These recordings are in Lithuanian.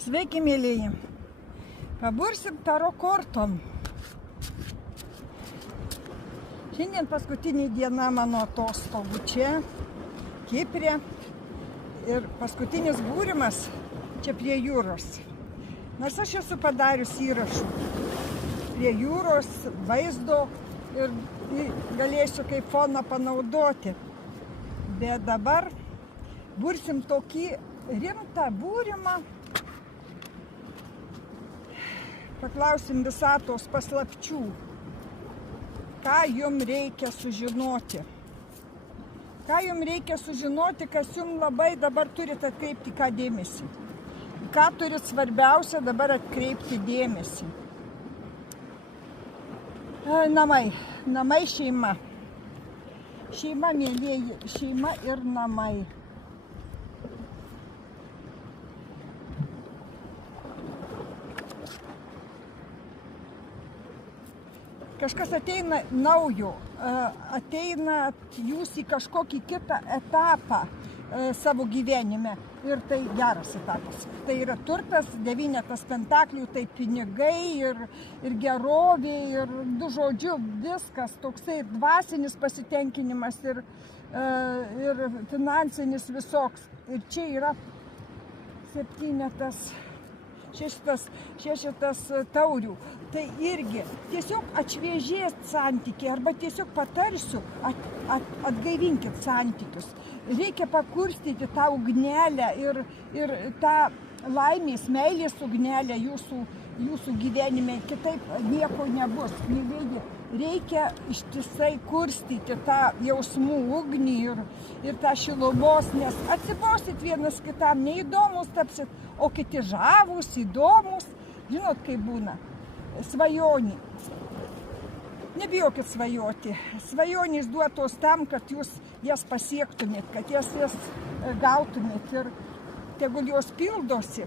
Sveiki, mėlyji. Pabursim taro kortom. Šiandien paskutinė diena mano atostogų čia, Kipre. Ir paskutinis būrimas čia prie jūros. Nors aš esu padarius įrašų prie jūros, vaizdo ir galėsiu kaip foną panaudoti. Bet dabar bursim tokį rimtą būrimą. Paklausim visatos paslapčių, ką jums reikia sužinoti. Ką jums reikia sužinoti, kas jums labai dabar turite atkreipti ką dėmesį. Ką turit svarbiausia dabar atkreipti dėmesį. Namai šeima. Šeima, mėlieji, šeima ir namai. Kažkas ateina naujo, ateina jūs į kažkokį kitą etapą savo gyvenime. Ir tai geras etapas. Tai yra turtas, 9 pentaklių, tai pinigai ir gerovė, ir du žodžiu, viskas toksai dvasinis pasitenkinimas ir finansinis visoks. Ir čia yra 6 taurių. Tai irgi tiesiog atšviežės santykiai arba tiesiog patarsiu, atgaivinkit santykius. Reikia pakurstyti tą ugnelę ir tą laimės, meilės ugnelę jūsų gyvenime. Kitaip nieko nebus. Reikia ištisai kurstyti tą jausmų ugnį ir tą šilumos, nes atsibosit vienas kitam, neįdomus tapsit, o kiti žavūs, įdomus. Žinot, kaip būna. Svajonė. Nebijokit svajoti. Svajonės duotos tam, kad jūs jas pasiektumėt, kad jas gautumėt ir tegul jos pildosi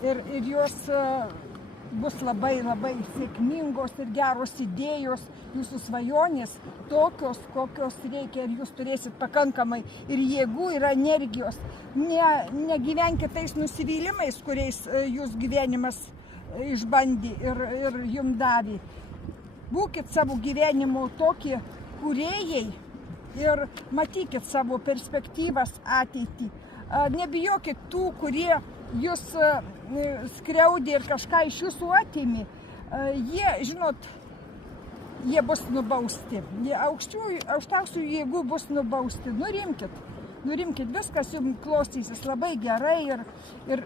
ir jos bus labai sėkmingos ir geros idėjos, jūsų svajonės tokios, kokios reikia ir jūs turėsit pakankamai ir jėgų, ir energijos. Negyvenkit tais nusivylimais, kuriais jūs gyvenimas išbandė ir jums davė. Būkit savo gyvenimo tokie kūrėjai ir matykit savo perspektyvas ateitį. Nebijokit tų, kurie jūs skriaudė ir kažką iš jūsų atėmė. Jie, žinot, jie bus nubausti. Aukščiausių jėgų bus nubausti. Nurimkit, viskas jums klostysis labai gerai ir